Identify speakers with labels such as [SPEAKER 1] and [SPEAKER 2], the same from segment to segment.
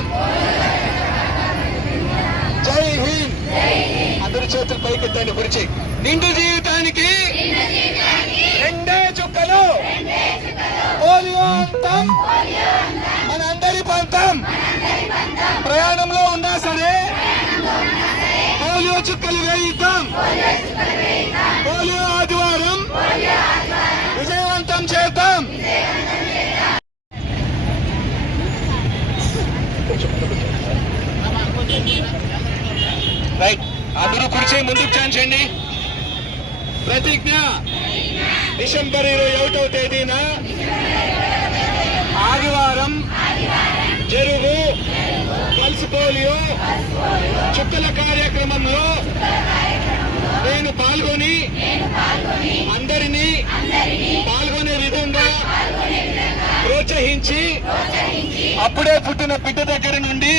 [SPEAKER 1] రామ్ జై హింద్. అందరి చేతులు పైకెత్తాన్ని గురించి నిండు జీవితానికి రెండే చుక్కలు. పోలియో అంతం. మన అందరి పంతం. ప్రయాణంలో ఉన్నా సరే పోలియో చుక్కలు వేయిద్దాం. Polio right. అందరూ కుర్చీ ముందుకు చాంచండి ప్రతిజ్ఞ. డిసెంబర్ ఇరవై ఒకటవ తేదీన ఆదివారం జరుగు పల్స్ పోలియో చుక్కల కార్యక్రమంలో నేను పాల్గొని అందరినీ పాల్గొనే విధంగా ప్రోత్సహించి అప్పుడే పుట్టిన బిడ్డ దగ్గర నుండి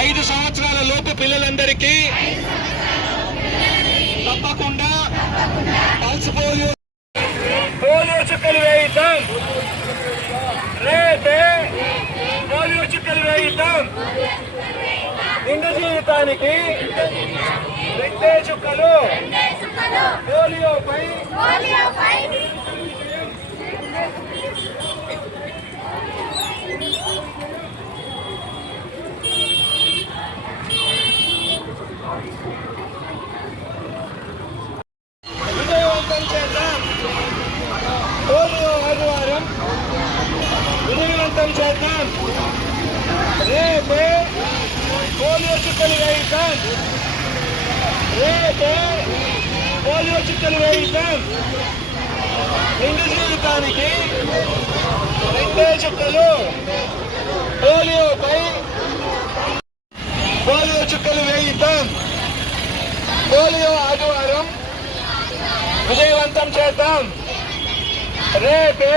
[SPEAKER 1] ఐదు సంవత్సరాల లోపు పిల్లలందరికీ తప్పకుండా పల్స్ పోలియో పోలియో చుక్కలు వేయిద్దాం. రేపే పోలియో చుక్కలు వేయిద్దాం. నిండు జీవితానికి రెండే చుక్కలు పోలియోపై విజయవంతం చేద్దాం పోలియో ఆదివారం విజయవంతం చేద్దాం. రేపే పోలియో చుక్కలు వేయిద్దాం. రేపే పోలియో చుక్కలు వేయిద్దాం. నిండు జీవితానికి రెండే చుక్కలు. పోలియోపై పోలియో చుక్కలు వేయిద్దాం. పోలియో ఆదివారం విజయవంతం చేద్దాం. రేపే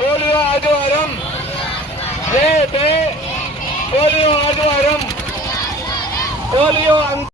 [SPEAKER 1] పోలియో ఆదివారం రేపే పోలియో ఆదివారం పోలియో అంత